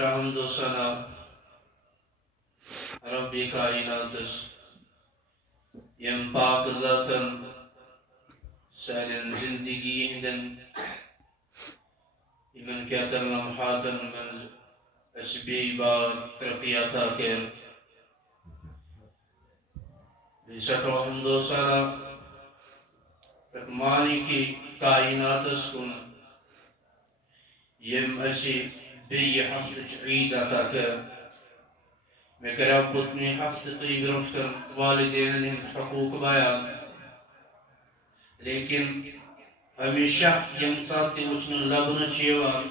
سٹھا حمد و ثنا رب کائناتس یم پاک ذاتن سانین زندگی ہندن یمن کیاتن لمحاتن من اس بی بار ترقی عطا کر سٹھا حمد و ثنا مانی کی کائناتس کن یم اسی بی ہفتچ عید عطا کر میں کرا بطنی ہفت تی برمت کر والدین ان حقوق بیان لیکن ہمیشہ یم ساتھ وچن لبن چیوان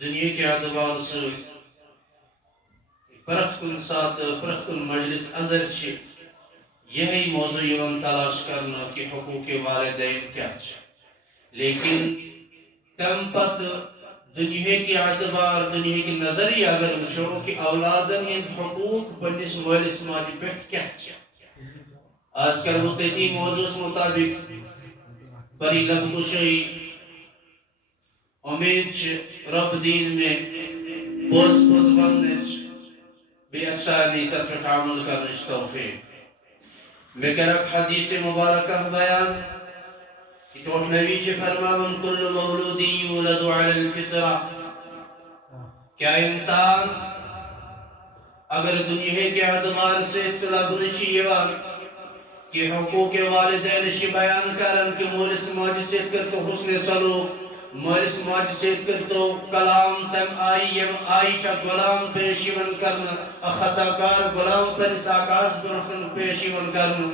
دنیا کے اعتبار سے پرت کن ساتھ پرت کن مجلس اندر چھ یہی موضوع یون تلاش کرنا کہ حقوق والدین کیا چھ لیکن تم پت دنیا کی اعتبار دنیا کی نظریہ اگر وچھو کہ اولادن ہند حقوق پنس مالس ماجہ پہ کیا آج کل وہ تیتی موضوع مطابق بری لب کشی امید رب دین میں پوز بندش بے اسانی تطرق عمل کرنش توفیق میں کرک حدیث مبارکہ بیان کہ نبی سے فرماون کل مولودی یولد علی الفطرہ کیا انسان اگر دنیا کے اعتبار سے اطلاع بنچی یوان کہ حقوق والدین شی بیان کرن کہ مولس ماجی سید کر تو حسن سلوک مولس ماجی سید کر تو کلام تم آئی یم آئی چا غلام پیشی من کرنا خطا کار غلام پر اس آکاش برخن پیشی من کرنا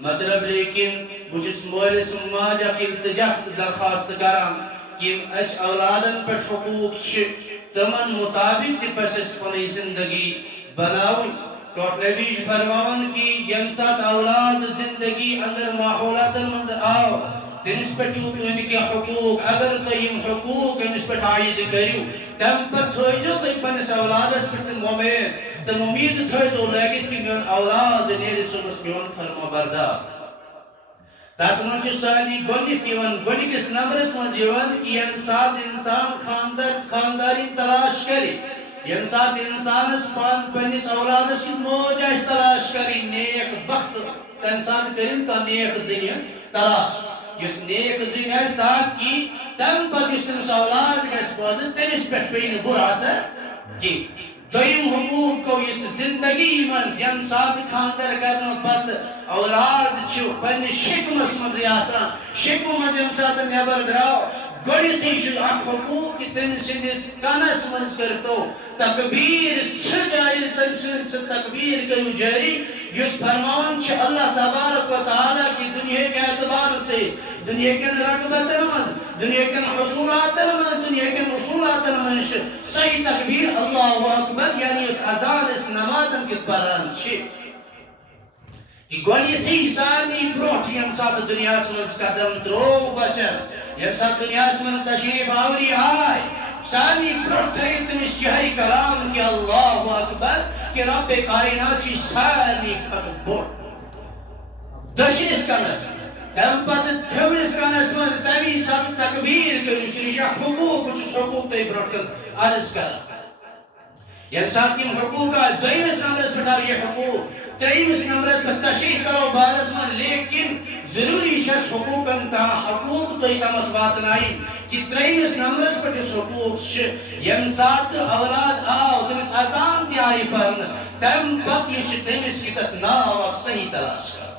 مطلب لیکن مجھس مولس ماجا کی التجاہ درخواست کرام کہ اس اولادن پر حقوق تمن مطابق تی پس اس پنی زندگی بناوی تو نبی فرماون کی یم ساتھ اولاد زندگی اندر ماحولات منز آو تنس پر چوتو ان کے حقوق اگر تو یم حقوق انس پر عائد کریو تم پر تھوئیزو تو پنس اولاد اس پر تم تم امید تھوئیزو لگت کی میون اولاد نیری سبس میون فرما بردار تات من چو سالی گونی تیون گونی کس نمبرس من جیون کی یم ساتھ انسان خانداری تلاش کری یم ساتھ انسان اس پنس اولاد اس کی موجش تلاش کری نیک بخت تم ساتھ کریم کا نیک زنی تلاش یس نیک زنی ہے تاکہ تم پت اس تمس اولاد گس پد تمس پہ پین بر اثر کی دویم حقوق کو اس زندگی من یم ساتھ خاندر کرنا پت اولاد چھو پنس شکمس مز آسان شکم مز یم ساتھ نیبر دراو گوڑی تھی جو اک حقوق کی تم سندس کنس منز کرتو تکبیر سجائز تم سندس تکبیر کرو جاری یس فرماون چھ اللہ تبارک و تعالی کی دنیا کے اعتبار سے دنیا کے رقبتن من دنیا کے حصولاتن من دنیا کے حصولاتن من صحیح تکبیر اللہ اکبر یعنی اس اذان اس نمازن کی پران چھ کہ گوڑی تھی سانی بروٹ یم ساتھ دنیا سمنس قدم ترو بچن یم ساتھ دنیا سمن تشریف آوری آئی سانی بروٹ ہے تمس جہری کلام کہ اللہ اکبر کہ رب کائنات چی سانی کھت بوٹ دشنس کا نسل تم پت تھوڑس کا نسل تمی ساتھ تکبیر کرو شریشہ حقوق کچھ حقوق تی بروٹ کر عرض کر یم ساتھ یم حقوق کا دویمس نمبرس پٹھا یہ حقوق تریمس نمبرس پر تشریح کرو بارس میں لیکن ضروری شخص حقوق انتا حقوق تو اتمت بات نہیں کہ تریمس نمبرس پر اس حقوق یم ساتھ اولاد آو تمس آزان تی آئی پرن تم پت یہ تمس کی تک ناو صحیح تلاش کر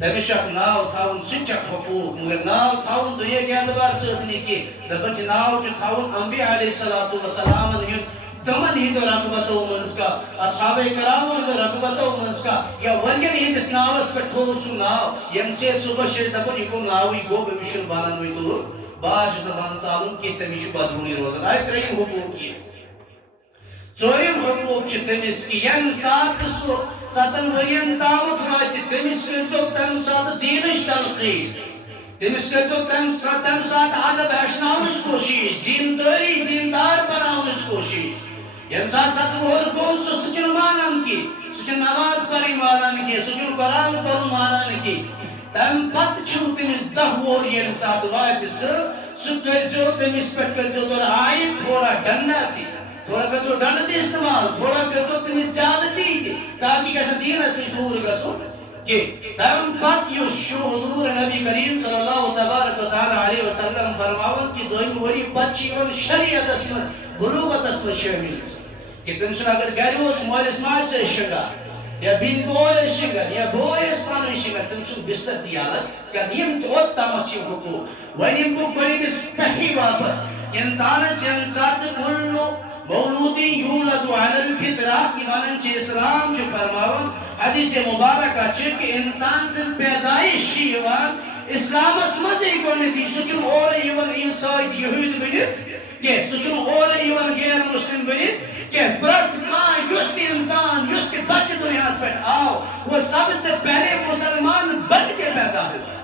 تمس شک ناو تھاون سچک حقوق مگر ناو تھاون دنیا کے اندبار ساتھنی کی دبنچ ناو جو تھاون انبیاء علیہ السلام تمن ہی تو رقبتو منز کا اصحاب کرامو ہی تو رقبتو منز کا یا ولین ہی دس ناوس پر ٹھوسو ناو یم سے صبح شیز دپن یکو ناوی گو بمشل بانن وی تو باش زبان سالون کی تمیشو بدرونی روزن آئی ترین حقوق کی ژورم حقوق چھ تمس کی یم ساتھ سو ستن ورین تامت واتی تمس کرزو تم ساتھ دینش تلقید تمس کرزو تم ساتھ عدب ہشناونش کوشش دینداری دیندار بناونش کوشش یم ساتھ ساتھ وہر کو سچن مانن کی سچن نماز پڑھی مانن کی سچن قرآن پڑھ مانن کی تم پت چھو تمس دہ وور یم ساتھ واتی سو کرزو تمس پٹ کرزو تو آئی تھوڑا ڈنڈا تھی تھوڑا کرو ڈنڈ تہ استعمال تھوڑا کرو تمہیں زیادتی تہ تاکہ گژھن دینس نش دور گژھو کہ تم پت یہ حضور نبی کریم صلی اللہ تبارک و تعالی علیہ وسلم فرماون کہ دویم وری پت شریعتس من بلوغتس من شامل کہ تم سن اگر گھر مالس ماج سے شنگار یا بین بوئے شنگر یا بوئے پانوی شنگر تم سن بستر دی حالت کہ یم توت تامت چھ حقوق ونیم کو گوڑنس پٹھی واپس انسانس یم سات کلو مولودی یولد علی الفطرہ کی ونن چھ اسلام چھ فرماون حدیث مبارکہ چھ کہ انسان سے پیدائش یوان اسلامس مز گوڑنتی سچن اور یوان عیسائی یہود بنت کہ سچن اور یوان غیر مسلم بنت کہ پرت کان یست انسان یست بچ دنیا پہ آؤ وہ سب سے پہلے مسلمان بن کے پیدا ہوا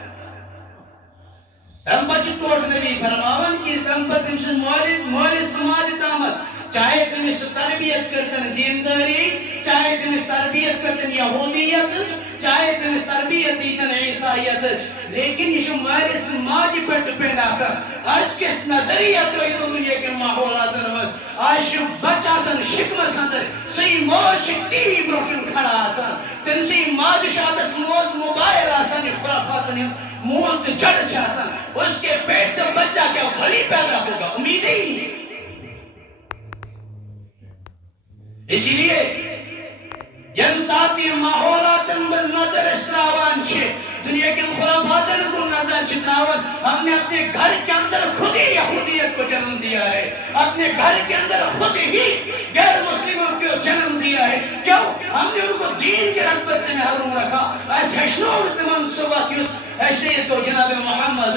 تم بچ توٹ نبی فرماون کہ تم پر تم مول سماج تامت چاہے تمس تربیت کرتن دینداری چاہے تمس تربیت کرتن یہودیت چاہے تمس تربیت دیتن عیسائیت لیکن یہ مول سماج پر ڈپینڈ آسان آج کس نظریہ تو دنیا کے ماحولات مز آج بچہ آسان شکمس اندر سی موج ٹی وی برکن کھڑا آسان تم سی ماج شادس موج موبائل آسان خرافات مول تو جڑ آسان اس کے پیٹ سے بچہ کیا ولی پیدا ہوگا امید ہی نہیں اسی لیے یم ساتھی ماحولات نظر اشتراوان چھے دنیا کے خرافاتن کو نظر چھتراوان ہم نے اپنے گھر کے اندر خود ہی یہودیت کو جنم دیا ہے اپنے گھر کے اندر خود ہی غیر مسلموں کو جنم دیا ہے کیوں ہم نے ان کو دین کے رغبت سے محروم رکھا اس ہشنور تمام صبح کی اس ہشنی تو جناب محمد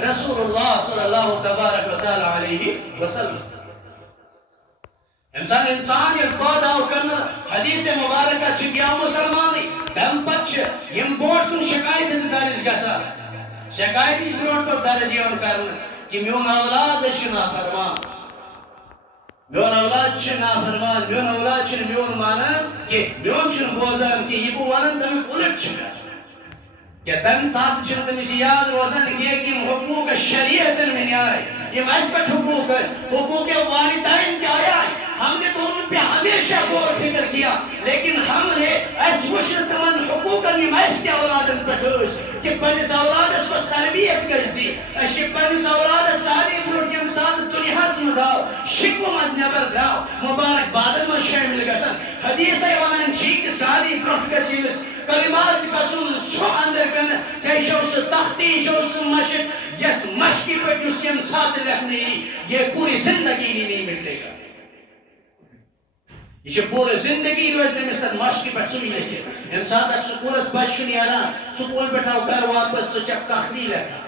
رسول اللہ صلی اللہ تبارک و تعالی علیہ وسلم انسان یہ پیدا کرنا حدیث مبارکہ چکیا مسلمانی دم پچ یم بوٹ کن شکایت درج گسا شکایت بروٹ پر درج یون کرنا کہ میون اولاد چھ نافرمان میون اولاد چھ نافرمان میون اولاد چھ میون مانان کہ میون چھ بوزان کہ یہ بو ونن تمیک الٹ چھ کہ تم ساتھ چھ تمس یاد روزان کہ حقوق شریعت من آئے یہ مذہبت حقوق والدین کے آیا ہے ہم نے تو ان پہ ہمیشہ غور فکر کیا لیکن ہم نے اس مشرتمن حقوقاً یہ مجھ کے اولادن پٹھوش کہ پنس اولادس کو تربیت گز دی اس پنس اولادس ساری بروٹ یم ساتھ دنیا سمجھاؤ شکو مز نبر دراؤ مبارک بادن من شامل گسن حدیث ونان چھی کہ ساری بروٹ گسیمس کلمات گسن سو اندر کن کہ شو سو تختی شو سو مشق یس مشقی پر جس یم ساتھ لکھنے یہ پوری زندگی نہیں مٹے گا یہ پورے زندگی روز تمس تک مشقی پر سوئی لکھے یم ساتھ اک سکولس بچ نیران سکول پٹھاو گھر واپس سو چک تختی لکھا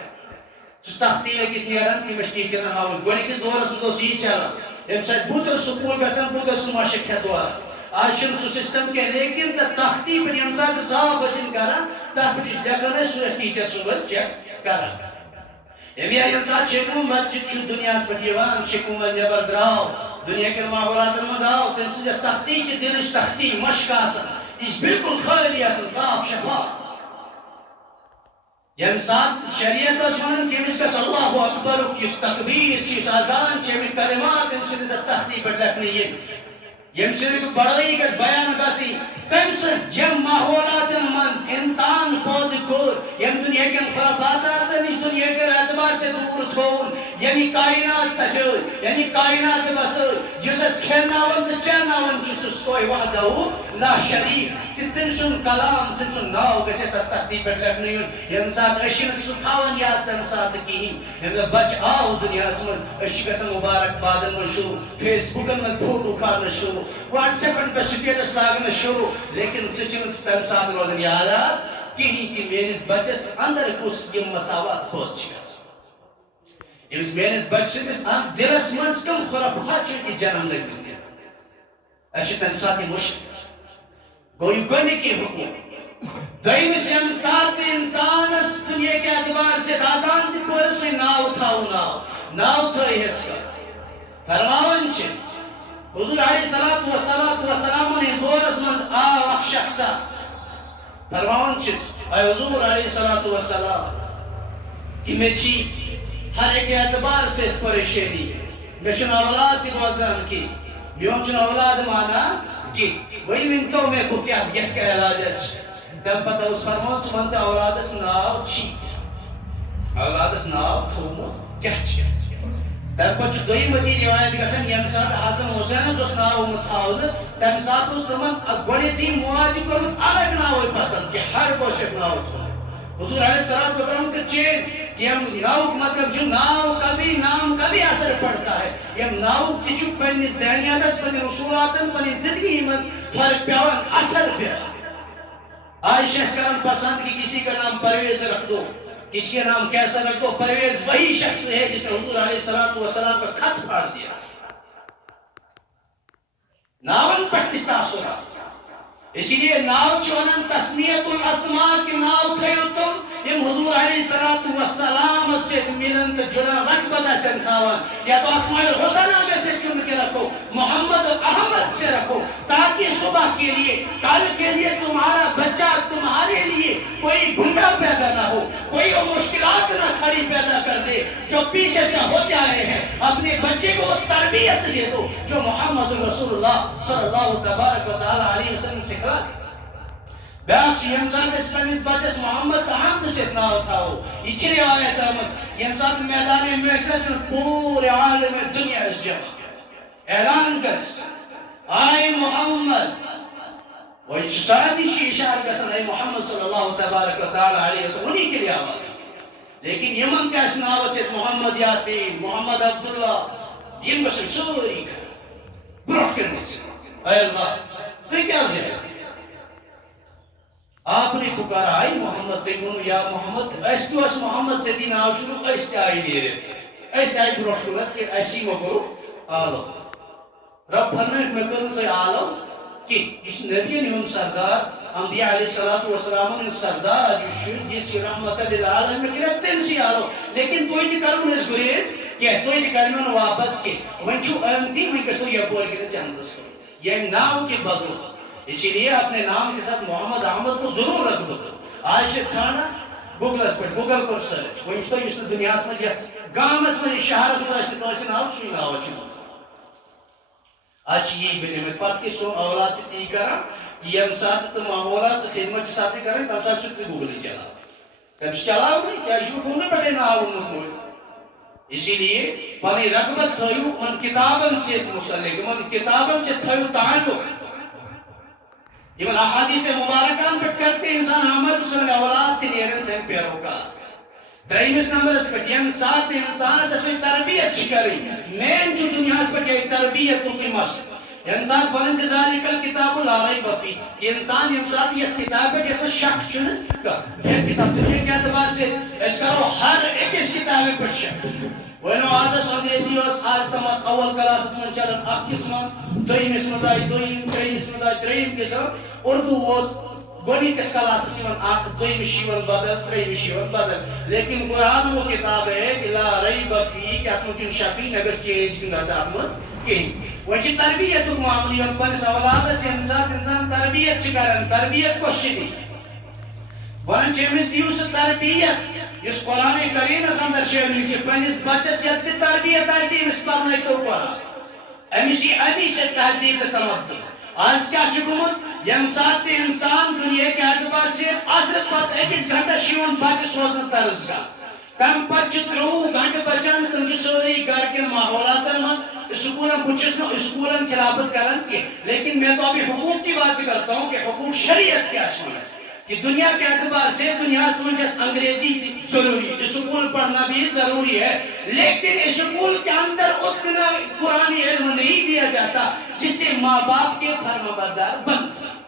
سو تختی لکھت نیران تمس ٹیچرن ہاون گۄڈنِکِس دورس منٛز یہ چلان یم ساتھ بوتر سکول گژھان بوتر سو مشق ہے دوران آج چھُنہٕ سُہ سسٹم کینٛہہ لیکن تختی پہ یم ساتھ صاف ٲسِن کران تتھ پہ لیکھان سُہ ٹیچر صبح چیک کران یم ساتھ شکوم بچہ چھ دنیا پہ یوان شکوم نبر دراو دنیا کے ماحولات مز آو تم سن تختی چھ دلش تختی مشق آسان یہ بالکل خالی آسان صاف شفاف یم ساتھ شریعت اس ونن کمس گس اللہ اکبر کس تکبیر چھ اذان چھ کلمات یم سن تختی پہ لکھنے یم سن بڑائی گس بیان گسی تم سن یم ماحولات من انسان پود کور یم دنیا کے خرافات نش دنیا کے اعتبار سے دور تھون یعنی کائنات سجو یعنی کائنات بس جس کھیلناون تو چلناون چھ سوئی وحدہ لا شریک تم سن کلام تم سن ناو گسے تختی پہ لکھنے یم ساتھ اشن سہ تھاون یاد تم ساتھ کہین یم بچ آو دنیا من اش گسن مبارک بادن من شروع فیس بکن من فوٹو کھانا شروع واٹس ایپن پہ سٹیٹس لاگنا شروع لیکن سچن تم ساتھ روزن یاد کہیں کہ میرس بچس اندر کس یہ مساوات ہوت چھ یمس میرس بچس دلس من کم خرافات کی جنم لگی اچھا تم ساتھ مشکل گو یہ گۄڈنِکی حقوق دویمس یم ساتھ انسانس دنیا کے اعتبار سے آزان تہ پورس میں ناو تھاو ناو تھوئی حس کا فرماون چھ حضور علیہ السلام نے دورس من آو اک شخصا فرماون چھ اے حضور علیہ السلام کہ میں چھ ہر ایک اعتبار سے پریشانی میں چھن اولاد روزان کی بیون چھن اولاد مانا کہ وہی ونتو میں بو کیا یہ کا علاج ہے تم پتہ اس فرمون چھ ونت اولادس ناو چھی اولادس ناو تھومو کیا چھ تم پتہ دوی متی روایت گژھن یم سات حسن حسین اس ناو متھاون تم سات اس تمن گۄڈنیتھی مواجہ کوٚرمُت الگ ناو پسند کہ ہر پوشک ناو تھومُت حضور علیہ السلام کا چین کہ ہم ناو کا مطلب جو ناو کبھی نام کبھی اثر پڑتا ہے یہ ناو کچھ پنی ذہنیات پنی رسولات پنی زندگی میں فرق پیوان اثر پہ عائشہ کرن پسند کہ کسی کا نام پرویز رکھ دو کسی کا نام کیسا رکھ دو پرویز وہی شخص ہے جس نے حضور علیہ السلام کا خط پھاڑ دیا ناون پٹھ تاثرات اسی لیے ناو چونن تسمیت الاسماء کی ناو تھیو تم یم حضور علیہ السلام سے ملن کے جڑن رغبت سے تھاون یا تو اسماء الحسنہ میں سے چن کے رکھو محمد اور احمد سے رکھو تاکہ صبح کے لیے کل کے لیے تمہارا بچہ تمہارے لیے کوئی گنڈا پیدا نہ ہو کوئی مشکلات نہ کھڑی پیدا کر دے جو پیچھے سے ہوتے آئے ہیں اپنے بچے کو تربیت دے دو جو محمد رسول اللہ صلی اللہ تبارک و تعالی علیہ وسلم سے بیاکھ یم سات اس پنس بچس محمد احمد سے ناو تھاو یہ چھ روایت آمد یم سات میدان معاشرس پورے عالم دنیا اس جمع اعلان کس آئے محمد وہ سادی چھ اشارہ کسن آئے محمد صلی اللہ تبارک و تعالی علیہ وسلم انہی کے لیے آواز لیکن یمن کیا اس ناو سے محمد یاسین محمد عبداللہ یہ مسئل سوری بروٹ کرنے سے اے اللہ تو کیا ہے آپ نے پکارا آئی محمد تیمون یا محمد اس کیوں اس محمد سے دین آو شروع اس کے آئی میرے اس کے آئی بروٹ کرنے کہ ایسی وہ کرو آلو رب فرمائے میں کروں تو آلو کہ اس نبی نے ان سردار انبیاء علیہ السلام نے سردار یشود جیسی رحمت للعالم میں کرے تنسی آلو لیکن تو ہی کروں اس گریز کہ تو ہی کروں واپس کے وہ چھو امتی میں کسو یہ پور کے چانتس کرو یہ نام کے بدل اسی لیے اپنے نام کے ساتھ محمد احمد کو ضرور رکھ دو آج سے چھانا گوگلس پر گوگل پر سرچ وہ اس تو اس دنیا میں یہ گامس میں شہرس میں اس تو نام سوئی ناو چھ آج یہ بنے میں پت کے سو اولاد تی کرا کہ یم ساتھ تو ماحولا سے خدمت کے ساتھ کریں تب ساتھ سے گوگل ہی چلا تب چلاو نہیں کیا اس کو گھومنے پڑے ناو ان اسی لیے پانی رغبت تھیو ان کتابن سے مسلک ان کتابن سے تھیو تعلق یہ احادیث مبارکان پر کرتے انسان عمل سن اولاد تنیرن سے پیروکا تریمس نمبر اس پر یم ساتھ انسان سے تربیت چکری مین جو دنیا پر کہ تربیت کی مشق انسان فرنت ذالک الکتاب لا ریب فی کہ انسان انسان یہ کتاب ہے کہ شک چن کا یہ کتاب دنیا کے اعتبار سے اس کرو ہر ایک اس کتاب پر شک وینو آج انگریزی آج تمت اول کلاس میں چلن اک قسم دویم اسم دائی دویم تریم اسم دائی تریم قسم اردو واس گونی کس کلاس سیون اک دویم شیون بدل تریم شیون بدل لیکن قرآن وہ کتاب ہے کہ لا ریب فی کہ اتمو چن شکی نگر چینج کی نظر اتمت کہیں وجہ تربیت کو معاملی اور پنس اولاد سے انسان تربیت چکرن تربیت کو شدی ون چیمس دیو سے تربیت اس قرآن کریم اندر شامل چھ پنس بچس یت تربیت آئی تیمس پرنائی تو قرآن امیشی امی سے تہذیب تمدن آج کیا چکمت یم ساتھ انسان دنیا کے اعتبار سے اثر پت ایکس گھنٹہ شیون بچس روزن طرز کا تم پت 3 گھنٹہ بچان تم سوری گھر کے ماحولات میں سکولن پوچھس نہ سکولن خلافت کرن کے لیکن میں تو ابھی حقوق کی بات کرتا ہوں کہ حقوق شریعت کیا ہے کہ دنیا کے اعتبار سے دنیا سمجھس انگریزی ضروری سکول پڑھنا بھی ضروری ہے لیکن سکول کے اندر اتنا قرآنی علم نہیں دیا جاتا جس سے ماں باپ کے فرمانبردار بن سکے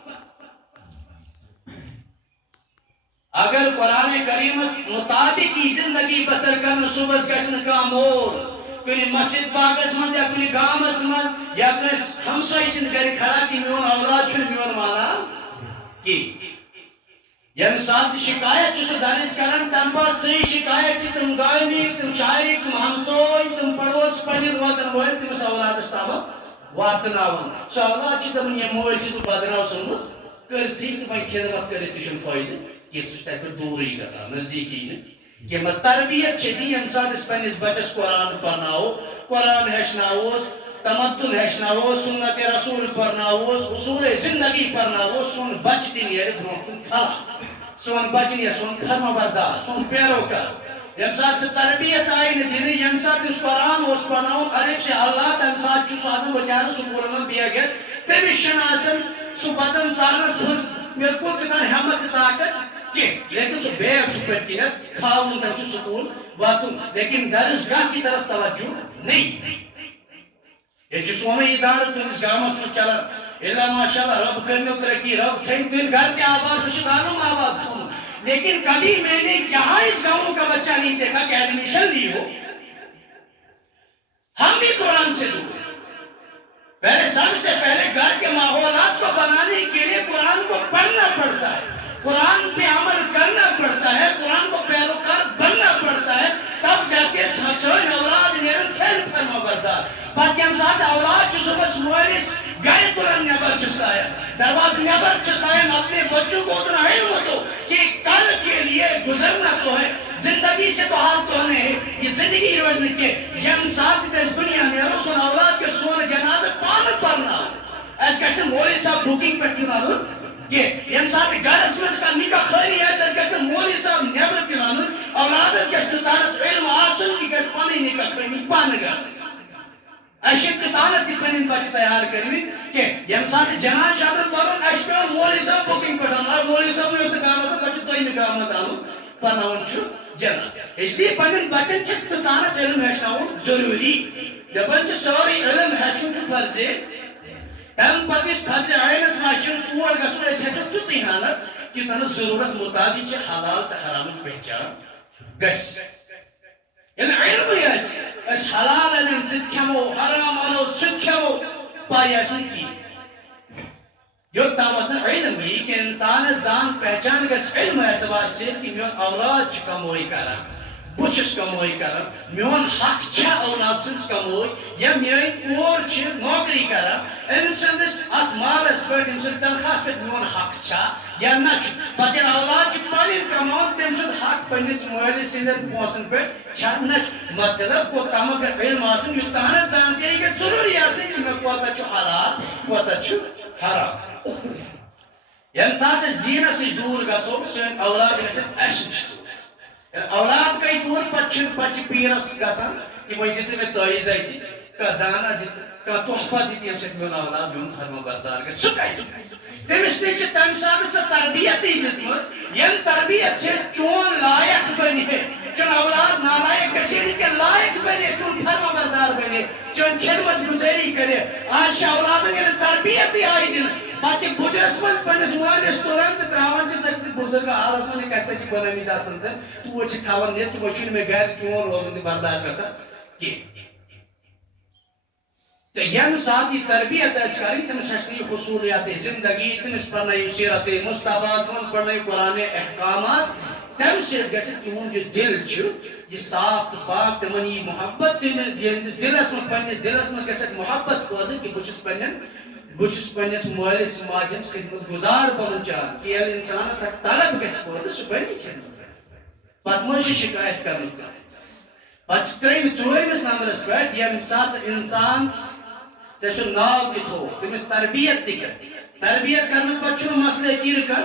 اگر قرآن کریم مطابق کی زندگی بسر کرنا صبح گھن کم اور کنی مسجد باغس من یا کنی گامس من یا کنی ہمسائی سند گھر کھڑا کی میون اولاد چھن میون مانا کی یم ساتھ شکایت چھو درج کرن تم پاس صحیح شکایت چھ تم گائمی تم شاعری تم ہمسوئی تم پڑوس پڑی روزن وائد تم اس اولاد استامت واتناون سو اولاد چھ تم یہ موئی چھ تو بدراو سنمت کر تھی تم خدمت کرے تشن فائدہ یہ سوچتا ہے دور ہی گسا نزدیک ہی نہیں کہ تربیت چھ دی انسان اس پنس بچس قرآن پڑھناو قرآن ہیچناوس تمدن ہیچناو سنت رسول پرناو اصول زندگی پرناو سون بچ تہ نیرِ برونٛہہ کُن فلاح سون بچ نیرِ سون فرما بردار سون پیروکار یم سات سے تربیت آئی نہ دینی یم سات اس قرآن اس پرناون الف سے اللہ تم سات چھُ سُہ آسان بچارٕ سکوٗلن منٛز بیگت تٔمِس چھُنہٕ آسان سُہ بدن ژالنس بالکل تہِ کانٛہہ ہٮ۪مت تہٕ طاقت کینٛہہ لیکن سُہ بیگ چھُ پٔتۍ کِنٮ۪تھ تھاوُن تٔمۍ چھُ سکوٗل واتُن لیکن درسگاہ کی طرف توجہ نہیں یہ چھُ سونُے ادارٕ تُہنٛدِس گامس منٛز چلان اللہ ماشاء اللہ رب کرنو ترقی رب تھٲیِن تُہنٛدۍ گھر تہِ آباد سُہ چھُ تعلُم آباد تھوٚمُت لیکن کبھی میں نے یہاں اس گاؤں کا بچہ نہیں دیکھا کہ ایڈمیشن لی ہو ہم بھی قرآن سے دور پہلے سب سے پہلے گھر کے ماحولات کو بنانے کے لیے قرآن کو پڑھنا پڑتا ہے قرآن پہ عمل کرنا پڑتا ہے قرآن کو پیروکار بننا پڑتا ہے تب جا کے سوئن اولاد نیرن سین فرما بردار پتہ یم سات اولاد چھُ صبحس مٲلِس گھر تلن نیبر چھس لایا دروازہ نیبر چھس لایا اپنے بچوں کو اتنا علم دو کہ کل کے لیے گزرنا تو ہے زندگی سے تو ہاتھ دھونے ہیں یہ زندگی روزنے کے یم ساتھ اس دنیا نیرو سن اولاد کے سون جنازہ پان پرنا اس گژھن مولوی صاحب بکنگ پہ کینانُن کہ یم ساتھ گھرس منٛز کانٛہہ نکاح خٲلی آسہِ اس گژھن مولوی صاحب نیبر کینانُن اولادس گژھِ تیُتھ علم آسُن کہ گژھِ پنٕنۍ نکاح خٲلی پانہٕ گھرس اَسہِ چھِ تیُتھ تہِ پنٕنۍ بچہِ تیار کٔرمٕتۍ کہ یم ساتہٕ جناز چھُ آسان پرُن اَسہِ چھُ پیٚوان مولوی صاحب بُکِنگ پٮ۪ٹھ اَنُن مولوی صٲبٕے اوس نہٕ گامس منٛز پتہٕ چھُ دوٚیمہِ گامہٕ منٛز اَنُن پرناوُن چھُ جناز اس لیے پنٕنٮ۪ن بچن چھِ تیُتھ علم ہیٚچھناوُن ضروٗری دپان چھِ سورُے علم ہیٚچھُن چھُ فرضے تمہِ پتہٕ یُس فرضِ عینس منٛز چھُ تور گژھُن أسۍ ہیٚچھو تیُتُے حالت کہ تہنٛز ضروٗرت مُطابق چھِ حلال تہٕ حرامٕچ پہچان گژھِ ییٚلہِ علمٕے آسہِ أسۍ حلال انن سُہ تہِ کھٮ۪مو حرام انو سُہ تہِ کھٮ۪مو پاے آسہِ نہٕ کِہیٖنۍ یوٚتامتھ علم یی کہ انسانس زان پہچان گژھِ علم اعتبار سۭتۍ کہ میون اولاد چھُ کمٲے کران بہٕ چھُس کمٲے کران میون حق چھا اولاد سٕنٛز کمٲے یا میٲنۍ کور چھِ نوکری کران أمۍ سٕنٛدِس اتھ مالس پٮ۪ٹھ أمۍ سٕنٛدِ تنخواہس پٮ۪ٹھ میون حق چھا یا نہ چھُ پتہٕ ییٚلہِ اولاد چھُ پنٕنۍ کماوان تٔمۍ سُنٛد حق پننِس مٲلِس سٕنٛدٮ۪ن پونٛسن پٮ۪ٹھ چھا نہ چھُ مطلب کوٚتامتھ گژھِ علم آسُن یوٚتانۍ زانکٲری گژھِ ضروٗری آسٕنۍ کہ مےٚ کوتاہ چھُ حلال کوتاہ چھُ حرام یم سات اس دینس نش دور گژھو سٲنۍ اولاد گژھن اَسہِ نش دور اولاد گٔے دوٗر پتہٕ چھِ پیٖرس گژھان کہ وۄنۍ دِتہٕ مےٚ تٲویٖز اَتہِ کانٛہہ دانا دِتہٕ کانٛہہ تحفہ دِتہٕ ییٚمہِ سۭتۍ میون اولاد میون فرما بردار گژھِ سُہ کتہِ تٔمِس نِش چھِ تمہِ ساتہٕ سۄ تربیتٕے دِژمٕژ ییٚمہِ تربیت سۭتۍ چون لایق بنہِ ہے چون اولاد نالایق گژھِ نہٕ کینٛہہ لایق بنہِ چون فرما بردار بنہِ چون خدمت گُزٲری کرِ آز چھِ اولادن ییٚلہِ تربیتٕے آیہِ دِنہٕ پتہٕ چھِ بُجرس منٛز پننِس مٲلِس تُلان تہٕ تراوان چھِس أکِس بُزرگ حالس منٛز یہِ کتہِ چھِ بنٲمٕتۍ آسان تہٕ تور چھِ تھاوان نِتھ تہٕ وۄنۍ چھُنہٕ مےٚ گرِ چون روزُن تہِ برداشت گژھان کینٛہہ تہٕ ییٚمہِ ساتہٕ یہِ تربیت آسہِ کرٕنۍ تٔمِس ہیٚچھنٲیِو حصوٗلیات زندگی تٔمِس پرنٲیِو سیرت مصطفیٰ تِمن پرنٲیِو قرآنِ احکامات تمہِ سۭتۍ گژھِ تِہُنٛد یہِ دِل چھُ یہِ صاف تہٕ پاک تِمن یی محبت تِہنٛدِس دِلس منٛز پننِس دِلس منٛز گژھکھ محبت پٲدٕ کہ بہٕ چھُس پننِس مٲلِس ماجہِ ہٕنٛز خدمت گُزار بنُن چاہان کہ ییٚلہِ انسانس اکھ طلب گژھِ پٲدٕ سُہ بنہِ خدمت پتہٕ مہ چھِ شکایت کرنُک کتھ پتہٕ چھِ ترٛیٚیِمہِ ژوٗرمِس نمبرس پٮ۪ٹھ ییٚمہِ ساتہٕ انسان تٔمۍ سُنٛد ناو تہِ تھوٚو تٔمِس تربیت تہِ کر تربیت کرنہٕ پتہٕ چھُنہٕ مسلہٕ أتی رُکان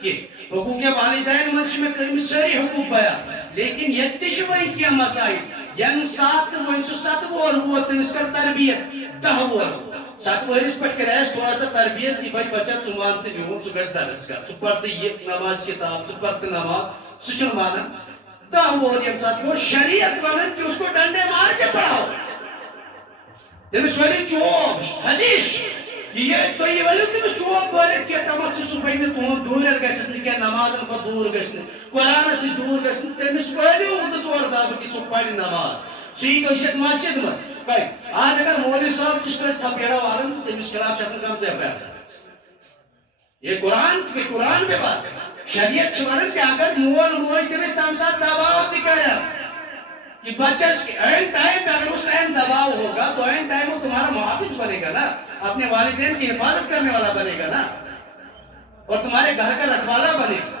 کینٛہہ حقوٗقِ والدین منٛز چھِ مےٚ کٔرمٕتۍ سٲری حقوٗق بیان لیکن ییٚتہِ تہِ چھِ وۄنۍ کینٛہہ مسایل ییٚمہِ ساتہٕ وۄنۍ سُہ 7 وُہُر ووت تٔمِس کٔر تربیت 10 وُہُر 7 ؤہرِس پٮ۪ٹھ کریٚیس تھوڑا سا تربیت کہ بھائی بچہ ژٕ مان تہٕ میون ژٕ گژھ درسگاہ ژٕ پَر تہٕ یہِ نماز کتاب ژٕ پَر تہٕ نماز سُہ چھُنہٕ مانان 10 وُہُر ییٚمہِ ساتہٕ گوٚو شریعت ونان کہ اس کو ڈنڈے مار کے پڑھاو تٔمِس ؤلِو چوب حدیث یہ تُہۍ ؤلِو تٔمِس چوب وٲلِتھ کینٛہہ تامتھ چھُ سُہ بنہِ تُہُنٛد دوٗرِتھ گژھٮ۪س نہٕ کینٛہہ نمازن کھۄتہٕ دوٗر گژھِ نہٕ قرآنس نِش دوٗر گژھِ نہٕ تٔمِس ؤلِو 2-4 دبہٕ کہ سُہ پرِ نماز سُہ یی کٲشِر مسجد منٛز آج اگر مولوی صاحب تہِ چھُ کٲنٛسہِ تھپیڑا والان تہٕ تٔمِس خلاف چھِ آسان کٲنٛسہِ ایف یہ قرآن پہ بات شریعت چھِ ونان کہ اگر مول موج تٔمِس تمہِ ساتہٕ دباو تہِ کرن کہ بچس این ٹائم پہ اگر اس ٹائم دباؤ ہوگا تو این ٹائم وہ تمہارا محافظ بنے گا نا اپنے والدین کی حفاظت کرنے والا بنے گا نا اور تمہارے گھر کا رکھوالا بنے گا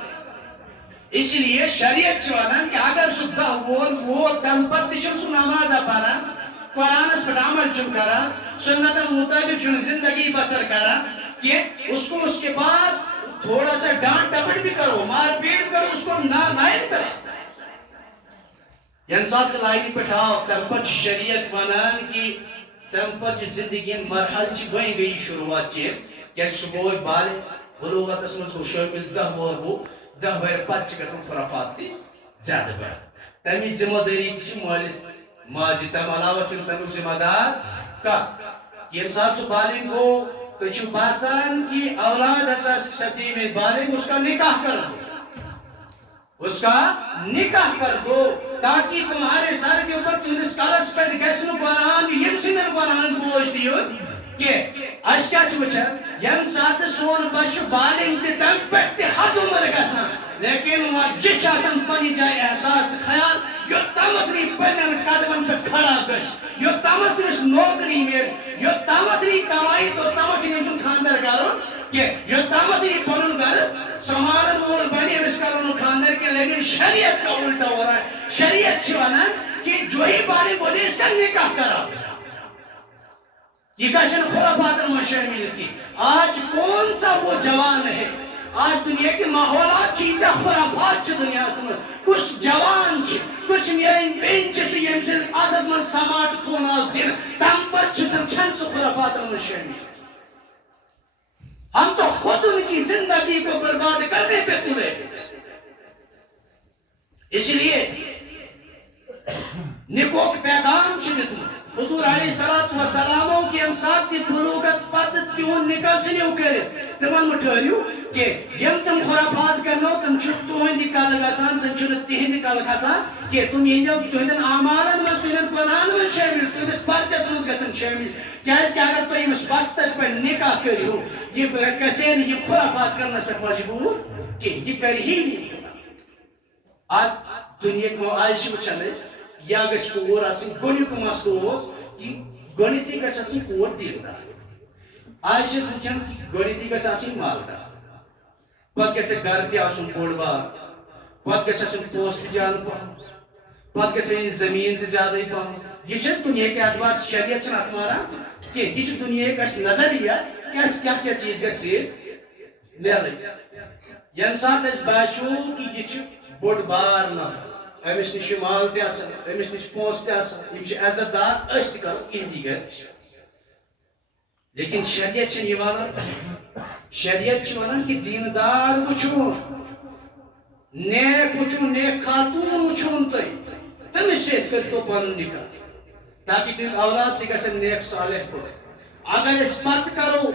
اس لیے شریعت چھِ ونان کہ اگر سُہ 10 وُہُر ووت تمہِ پتہٕ تہِ چھُنہٕ سُہ نمازا پران قرآنس پر عمل چھن کرا سنت مطابق چھن زندگی بسر کرا کہ اس کو اس کے بعد تھوڑا سا ڈانٹ ٹپٹ بھی کرو مار پیٹ کرو اس کو نائل کرو ین سات سے لائنی پٹھاؤ تم پت شریعت ونان کی تم پت زندگی مرحل چی گوئی گئی شروعات چی کہ صبح بالے بلوغت اسمت کو شامل 10 وار ہو 10 وار پت چی قسم خرافات تی زیادہ بڑھ تمی ذمہ داری تھی مالس ماجی تم علاوہ چن تمیک ذمہ دار کا یم سات سو بالنگ ہو تو چھو باسان کی اولاد اساس سبتی میں بالنگ اس کا نکاح کر دو اس کا نکاح کر دو تاکہ تمہارے سر کے اوپر تمہیں کالس پہ گیسن گوانان یم سندر گوانان بوجھ دیو کہ اش کیا چھوچا یم سات سون بچ بالنگ تی تم پہ حد عمر گسان لیکن وہ جس آسان پانی جائے احساس خیال یو تامتری پنن قدمن پہ کھڑا گش یو تامتری نوکری میں یو تامتری کمائی تو تامتری نمسن خاندر کرو کہ یو تامتری پنن گھر سمالن وول بنی امس کرن خاندر کے لیکن شریعت کا الٹا ہو رہا ہے شریعت چھوانا کہ جو ہی بارے بولے اس کا نکاح کرا یہ کشن خرافات میں شامل کی آج کون سا وہ جوان ہے آج دنیا کے ماحولات چیتا خرافات چھ دنیا سمجھ کچھ جوان چھ کچھ میرے بینچ سے یم سے آدھس من سمارٹ فون آل دین تم پت چھ چھن سے خرافات میں شامل ہم تو خود ان کی زندگی کو برباد کرنے پہ تلے اس لیے نکوک پیغام چھ دیتوں حضور علیہ السلام کی ہم ساتھ دی بلوغت پتت کیون نکاح سے نہیں کرے تمن مٹھاریو کہ یم تم خرافات کرنو تم چھت تہندی کال گسان تم چھت تہندی کال گسان کہ تم یہ تہندن اعمالن من تہندن گناہن من شامل تہندس بچس من گژھن شامل کیازِ کہ اگر تُہۍ ییٚمِس وقتس پٮ۪ٹھ نکاح کٔرِو یہِ گژھِ نہٕ یہِ خرافات کرنس پٮ۪ٹھ مجبوٗر کینٛہہ یہِ کرِ ہی نہٕ آج دُنیاہٕکۍ آز چھِ وٕچھان أسۍ یا گژھِ کور آسٕنۍ گۄڈنیُک مسلہٕ اوس کہِ گۄڈنیتھٕے گژھِ آسٕنۍ کور دیٖودار آز چھِ أسۍ وٕچھان کہِ گۄڈنیتھٕے گژھِ آسٕنۍ مالدار پتہٕ گژھِ گرٕ تہِ آسُن بوٚڑ بار پتہٕ گژھِ آسٕنۍ پونٛسہٕ تہِ زیادٕ پہم پتہٕ گژھِ آسٕنۍ زٔمیٖن تہِ زیادَے پہم یہ چھِ دنیا کے اعتبار سے شریعت چھنہٕ اتھ مانان کینٛہہ یہ چھِ دنیاہُک اَسہِ نظریہ کہ اَسہِ کیٛاہ کیٛاہ چیٖز گژھِ سۭتۍ میلٕنۍ ییٚمہِ ساتہٕ اَسہِ باسیو کہ یہ چھِ بوٚڑ بار نفر أمس نش مال تہِ آسان أمس نش پونٛسہٕ تہِ آسان یِم چھِ عزت دار أسۍ تہِ کرو یِہنٛدی گرِ لیکن شریعت چھنہٕ یہِ ونان شریعت چھِ ونان کہ دیندار وٕچھون نیک وٕچھون نیک خاتون وٕچھون تُہۍ تٔمِس سۭتۍ کٔرۍتو پنُن نکاح تاکہ تِم اولاد تہِ گژھن نیک صالح پٲٹھۍ اگر أسۍ پتہٕ کرو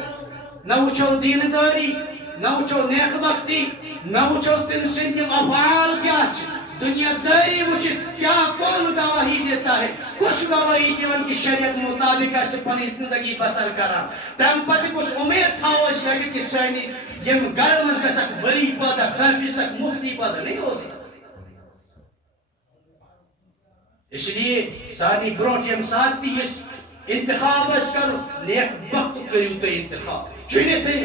نہ وٕچھو دیندٲری نہ وٕچھو نیک بختی نہ وٕچھو تٔمۍ سٕنٛدۍ یِم افعال کیٛاہ چھِ دنیا داری وچھت کیا کون گواہی دیتا ہے کچھ گواہی دیون کی شریعت مطابق ایسے پنی زندگی بسر کرا تم پتہ کچھ امید تھا اس لگے کہ سانی یم گھر مز گسک ولی پادا حافظ تک مفتی پادا نہیں ہو سکتا اس لیے سانی برونٹ یم ساتھ دی اس انتخاب اس کرو نیک وقت کریو تو انتخاب چنے تھے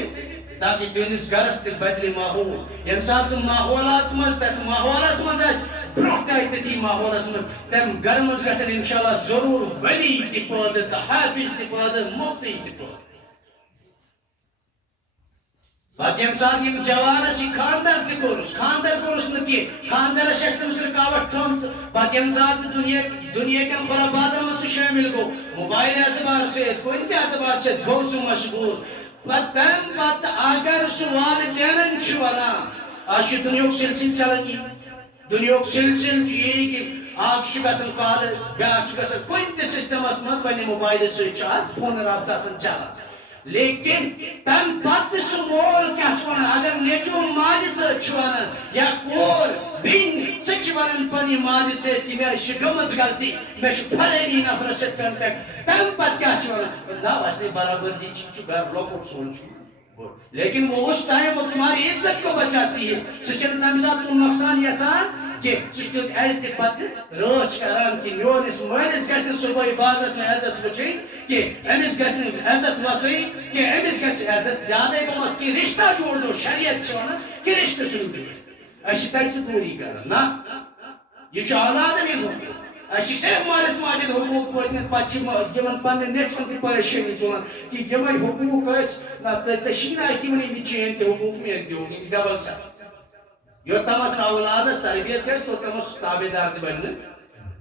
تاکہ تہندس گرس تہ بدل ماحول یم سات سہ ماحولات مز تت ماحولس مز برونٛٹھ تہِ تٔتھی ماحولس مز تم گھر مز گژھن انشاءاللہ ضرور ولی تہ پٲدٕ تہ حافظ تہ پٲدٕ مفتی تہ پٲدٕ پتہٕ یم سات یم جوانس یہ خاندر تہ کورس نہٕ کینٛہہ خاندرس چھس تٔمِس رُکاوٹ تھٲمٕژ پتہٕ یم سات دنیا کٮ۪ن خرافاتن منٛز سُہ شٲمِل گوٚو موبایل اعتبار سۭتۍ کُنہِ تہِ اعتبار سۭتۍ گوٚو سُہ مشغوٗل تم پتہ اگر سہ والدینن چھ ونان آج چھ دنیاہُک سلسلہ چلان یہ دنیاہُک سلسلہ چھ یی کہ اکھ چھ گژھان کالہٕ بیاکھ چھ گژھان کُنہِ تہِ سسٹمس منٛز پننہِ موبایلہٕ سۭتۍ چھ آز فون رابطہ آسان چلان لیکن تم پتہ سہ مول کیا چھ ونان اگر نیچو ماجہ سۭتۍ چھ ونان یا کور بیٚنہِ سۄ چھِ ونان پننہِ ماجہ سۭتۍ کہ مےٚ چھِ گٔمٕژ غلطی مےٚ چھُ فلٲنی نفرس سۭتۍ کنٹیکٹ تم پتہٕ کیا چھ ونان نہ اصلی برابردی چھ گھر لۄکُٹ سون چھُ لیکن وہ اس ٹائم وہ تمہاری عزت کو بچاتی ہے سہ چھنہٕ تمہِ ساتہٕ تُہُنٛد نۄقصان یژھان کہ سہ چھُ تیُتھ عزتہِ پتہٕ رٲچھ کران کہ میونس مٲلِس گژھِ نہٕ صبحٲے بازرس منٛز عزت وٕچھٕنۍ کہ أمِس گژھِ نہٕ عزت وسٕنۍ کہ أمِس گژھِ عزت زیادَے پہمتھ کہ رشتہ جوڑ دو شریعت چھِ ونان کہ رشتہٕ چھُنہٕ جوڑ أسۍ چھِ تتہِ تہِ دوٗری کران نہ یہ چھُ اولادن ہُنٛد اچھی صرف مالس ماجد حقوق پوچھنے پچھ یمن پنن نیچون تہ پریشانی تلان کہ یمن حقوق ژشینا تمنی بھی چین تہ حقوق مین تہ حقوق ڈبل سا یوتامت اولادس تربیت گھس توتامت تابع دار تہ بننا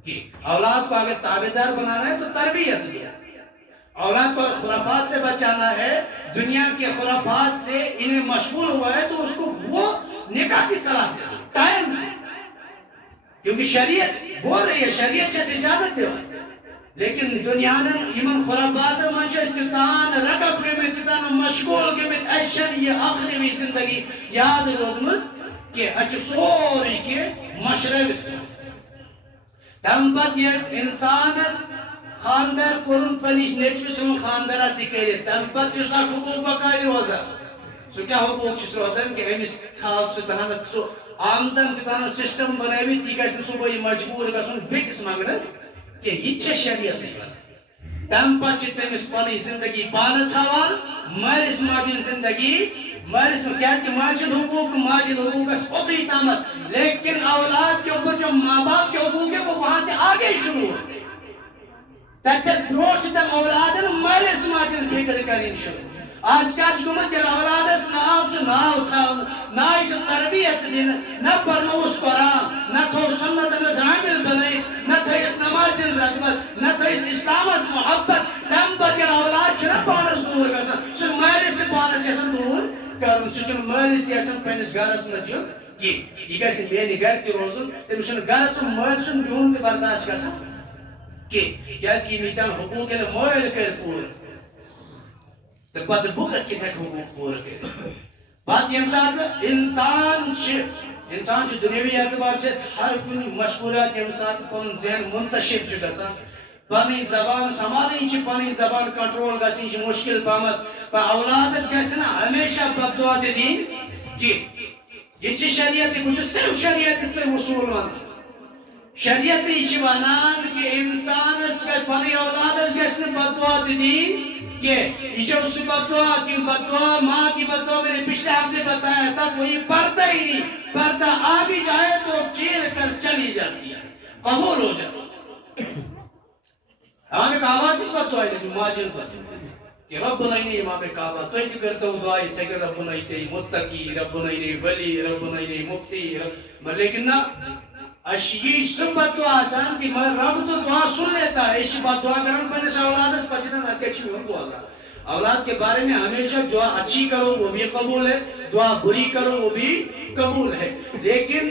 کہ اولاد کو اگر تابع دار بنانا ہے تو تربیت دیا اولاد کو خرافات سے بچانا ہے دنیا کے خرافات سے ان میں مشغول ہوا ہے تو اس کو وہ نکاح کی صلاح دے ٹائم کیونکہ شریعت بول رہی ہے شریعت سے اجازت دے لیکن دنیا یمن خرافات منچ تیتان رقب گمت تیتان مشغول گمت اچھن یہ آخری زندگی یاد روزمت کہ اچھ سوری کے مشربت تم پت یہ انسانس خاندر کرن پنش نیچوی سن خاندرہ تہ کرت تم پت اس حقوق بقائی روزان سو کیا حقوق چھ روزان کہ امس تھاو سو تہانت سو آمدن تیتانا سسٹم بناویت یہ گژھِ صبح مجبور گژھُن بیکس منگنس کہ یہ چھ شریعت تم پتہ تمس پنن زندگی پانس حوال مالس ماجن زندگی مالس کیا کہ ماجد حقوق ماجد حقوق اوتھی تامت لیکن اولاد کے اوپر جو ماں باپ کے حقوق ہے وہ وہاں سے آگے شروع ہوتے تک بروٹ تم اولادن مالس ماجن فکر کریں شروع آج کل گمت یل اولادس ناو سے ناو تھا نہ اس تربیت دین نہ پرنوس قرآن نہ تھو سنت نہ عامل بنائی نہ تھو اس نماز رغبت نہ تھو اس اسلامس محبت تم پتہ یل اولاد چھنا پانس دور گژھان سہ مالس تہ پانس یژھان دور کرن سہ چھن مالس تہ یژھان پننس گرس منٛز یُن کینٛہہ یہ گژھِ میانہِ گرِ تہ روزُن تٔمِس چھُنہٕ گرس منٛز مٲلۍ سُنٛد بِہُن تہ برداشت گژھان کینٛہہ کیازِ کہ میٖتیٛاہن حقوٗق ییٚلہِ مٲلۍ کر پوٗرٕ تو پتہ بُکت کِتھ ہیٚکہِ حقوٗق پوٗرٕ کٔرِتھ پتہٕ ییٚمہِ ساتہٕ انسان چھُ دُنیاوی اعتبار سے ہر کُنہِ مشغولیات ییٚمہِ ساتہٕ پنُن ذہن منتشر چھُ گژھان پنٕنۍ زبان سنبھالٕنۍ چھِ پنٕنۍ زبان کنٹرول گژھٕنۍ چھِ مشکل پہمت اولادس گژھِ نہٕ ہمیشہ بد دعا تہِ دِنۍ کینٛہہ یہ چھِ شریعت بہٕ چھُس صرف شریعت تۄہہِ اصوٗل ونان شریعتٕے چھِ ونان کہ انسانس گژھِ پنٕنۍ اولادس گژھِ نہٕ بد دعا تہِ دِنۍ کہ یہ جو اس بدعا کی بدعا ماں کی بدعا میں نے پچھلے ہفتے بتایا تھا وہی پڑھتا ہی نہیں پڑھتا آ بھی جائے تو چیر کر چلی جاتی ہے قبول ہو جاتی ہے ہمیں کعبہ سے بدعا ہے جو ماجر بدعا کہ رب نہیں امام کعبہ تو ہی کرتا ہوں دعا تھے کہ رب نہیں متقی رب نہیں ولی رب نہیں مفتی لیکن نہ اشیئی سب بدعا آسان کہ رب تو دعا سن لیتا ہے اسی بدعا کرن پنس اولادس پچھتن اچھی میں بولا اولاد کے بارے میں ہمیشہ دعا اچھی کرو وہ بھی قبول ہے دعا بری کرو وہ بھی قبول ہے لیکن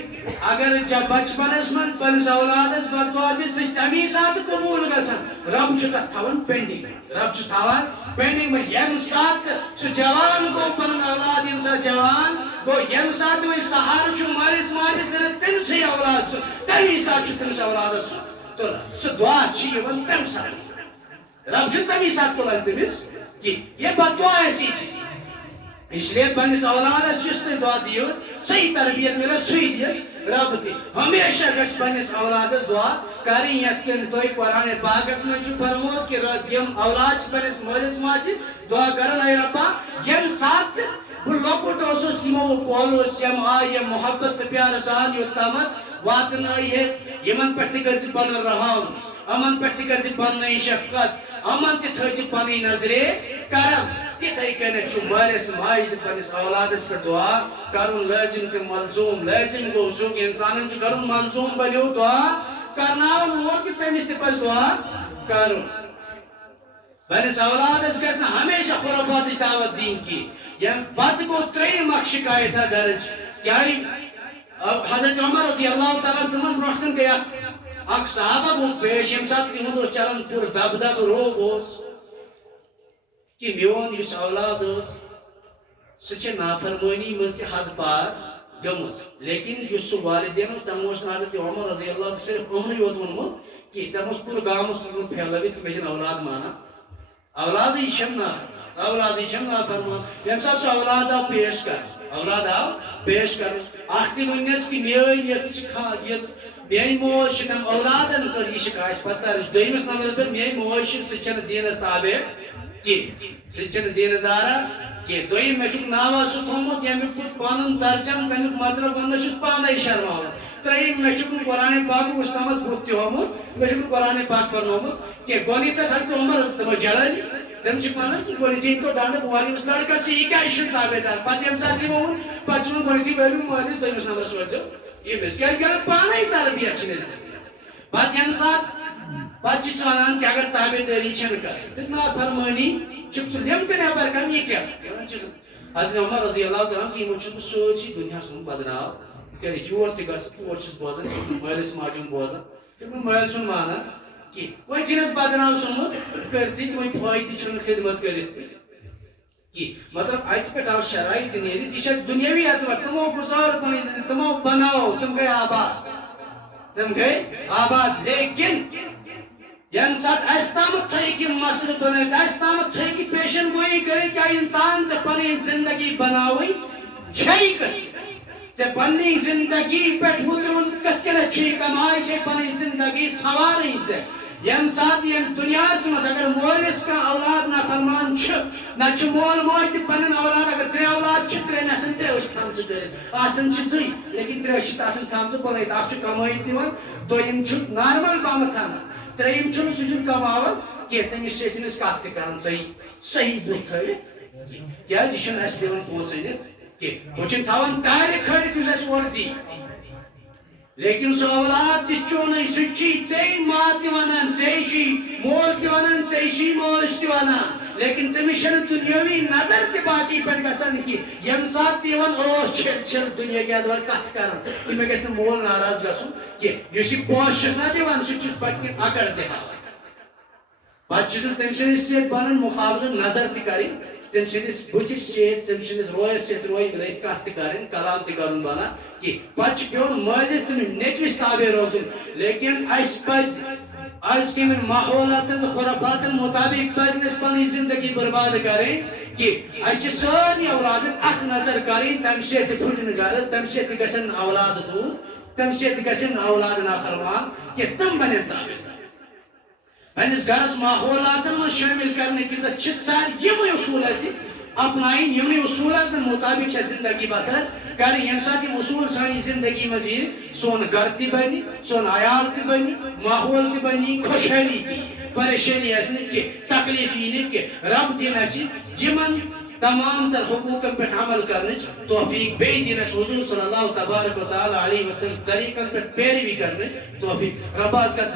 اگر جب بچپنس من پنس اولادس بدعا دس تمی سات قبول گژھان رب چھ تھاون پینڈنگ رب چھ تھاون پینڈنگ میں یم سات سہ جوان گو پن اولاد یم سات جوان گو یم سات وہ سہار چھ مالس ماجس تم سے اولاد تمی سات چھ تمس اولادس تو سہ دعا چھ یوان تم سات رب چھ تمی سات تلان تمس کہ یہ بدعا ایسی تھی اس لیے پنس اولادس جس نے دعا دی صحیح تربیت ملے صحیح دیس رب تھی ہمیشہ گژھِ پنس اولادس دعا کریں یت کن تھی قرآن پاکس میں فرموت کہ یم اولاد پنس مالس ماجہ دعا کرن اے ربا یم سات بہ لۄکُٹ اوسُس یمو کولُس یم آیہِ محبت تہٕ پیار سان یوٚتامتھ واتنٲیہس یمن پٮ۪ٹھ تہِ کٔرۍ زِ پنُن رحم امن پٮ۪ٹھ تہِ کٔرۍ زِ پنٕنۍ شفقت امن تہِ تھٲے زِ پنٕنۍ نظرِ کرم تِتھے کٔنٮ۪تھ چھُ مٲلِس ماجہِ تہِ پننس اولادس پٮ۪ٹھ دعا کرُن لٲزم تہٕ ملزوم لٲزم گوٚو سُہ کہ انسانن چھُ کرُن ملزوم بنیو دعا کرناون وول کہ تٔمِس تہِ پزِ دعا کرُن پنس اولادس گژھِ نہٕ ہمیشہ خرافاتٕچ دعوت دِنۍ کینٛہہ یم پتہٕ گوٚو ترٛیٚیِم اکھ شکایت درج کیٛاہ حضرت عمر رضی اللہ تعالیٰ تمن برونٛٹھ کن گٔے اکھ صحابہ گوٚو پیش ییٚمہِ ساتہٕ تِہُنٛد اوس چلان پوٗرٕ دب دب روگ اوس کہ میون یُس اولاد ٲس سُہ چھِ نافرمٲنی منٛز تہِ حد پار گٔمٕژ لیکن یُس سُہ والدین اوس تِمو اوس نہٕ حضرت عمر رضی اللہ صرف عمرٕے یوت ووٚنمُت کینٛہہ تِمو اوس پوٗرٕ گامس تھوٚومُت پھیلٲوِتھ مےٚ چھِنہٕ اولاد مانان اولادٕے چھَم نافرمان اولادٕے چھَم نافرمان ییٚمہِ ساتہٕ سُہ اولاد آو پیش کرنہٕ اولاد آو پیش کرنہٕ اکھ تہِ ووٚننس کہ میٲنۍ یۄس میٲنۍ موج چھِ تٔمۍ اولادن کٔر یہِ شکایت پتہٕ درج دوٚیمِس نمبرس پٮ۪ٹھ میٲنۍ موج چھِ سُہ چھنہٕ دیٖنس تابع کینٛہہ سُہ چھنہٕ دیٖنہٕ دارا کینٛہہ دوٚیِم مےٚ چھُکھ ناوا سُہ تھوٚومُت ییٚمیُک بہٕ پنُن ترجم تمیُک مطلب وننس چھُس پانے شرماوان تریم میں چکن قرآن پاک استعمال بوتی ہومت میں چکن قرآن پاک پر نومت کہ گونی تا حضرت عمر تم جلانی تم چکمانا کہ گونی تھی تو ڈانڈ بواری اس لڑکا سے یہ کیا ایشن تابیدار پاتی ہم ساتھ دیمون پاچون گونی تھی بیلو موادیس دوئی مسلم رسول جو یہ مسکر گیا پانا ہی تربیت چھنے پاتی ہم ساتھ پاچی سوالان کہ اگر تابیداری چھن کرے تتنا فرمانی چپ سے لیم کے نیبر کرنے یہ کیا حضرت عمر رضی اللہ تعالیٰ کی مجھے سوچی دنیا سن بدناو کہ یور تگس اور چیز بوزن مالس ماجون بوزن کہ مال سن مانا کہ وہ جنس بدناو سن کرتی کوئی فائدہ چھن خدمت کرت کہ مطلب ایت پہ آو شرائط نیرت یہ دنیاوی اعتبار تمو گزار پنی تمو بناو تم گئے آباد لیکن یم سات استامت تھے کہ مسئلہ بنائے استامت تھے کہ پیشن گوئی کرے کیا انسان سے پنی زندگی بناوی چھئی کرے سے پنی زندگی پیٹ ہوترون کت کے لئے کمائی سے پنی زندگی سواری سے یم ساتھ یم دنیا سے مت اگر مولس کا اولاد نہ فرمان نہ مول موج پنن اولاد اگر ترے اولاد ترے نسن ترے اس تھام سے کرے آسن چیزی لیکن ترے اشت آسن تھام سے بنائیت آپ چھ کمائی دیوان دو یم چھ نارمل بامت آنا تریم چھن سجن کماون کہ تمس چھ کت کران صحیح بت تھوت کیا جشن اس دیون پونسہ نت کہ وہ چھ تھاون تالہ کھڑت یس اس اور دی لیکن سو اولاد تہ چون سچی ژے ماں تہ ونان ژے چھی مول تہ ونان ژے چھی مولش تہ ونان لیکن تمس چھن دنیاوی نظر تہ باقی پہ گژھان کہ یم سات تہ ون اوس چھل چھل دنیا کے ادوار کت کران کہ مے گژھِ نہٕ مول ناراض گژھُن کہ یُس یہ پونسہٕ چھُس نہ دِوان سُہ چھُس پتہٕ کِنۍ اکڑ تہِ ہاوان پتہٕ چھُس نہٕ تٔمۍ سٕنٛدِس سۭتۍ پنُن مُقابلہٕ نظر تہِ کَرٕنۍ تٔمۍ سٕنٛدِس بٕتھِس سۭتۍ تٔمۍ سٕنٛدِس رویس سۭتۍ روی مِلٲیِتھ کتھ تہِ کَرٕنۍ کلام تہِ کَرُن بنان کہ پتہٕ چھُ پیوان مٲلِس تہٕ نیٚچوِس تابع روزُن لیکن اَسہِ پزِ آج کے ماحولاتن تو خرافاتن مطابق پزِ اَسہِ پنٕنۍ زندگی برباد کرٕنۍ کہ اَسہِ چھِ سارنٕے اولادن اکھ نظر کرٕنۍ تمہِ سۭتۍ تہِ پھٕٹہِ نہٕ گرٕ تمہِ سۭتۍ تہِ گژھن نہٕ اولاد دوٗر تمہِ سۭتۍ تہِ گژھن نہٕ اولاد نافرمان کہ تم بنن تابعدار پننس گرس ماحولاتن منٛز شٲمِل کرنہٕ خٲطرٕ چھِ سارے یِمے اصوٗل اَسہِ اپناین یِمنٕے اصوٗلاتن مطابق چھِ زندگی بسر کرٕنۍ ییٚمہِ ساتہٕ یِم اصوٗل سانہِ زندگی منٛز یِن سون گرٕ تہِ بنہِ سون عیال تہِ بنہِ ماحول تہِ بنہِ خۄشحٲلی تہِ پریشٲنی آسہِ نہٕ کینٛہہ تکلیٖف یی نہٕ کینٛہہ رب دِن اَسہِ یِمن تمام تر حقوقن پہ عمل کرنچ توفیق بیٚیہِ دِن اَسہِ حضور صلی اللہ تبارک و تعالیٰ علیہ وسلم طریقن پہ پیروی کرنچ توفیق رب حظ کر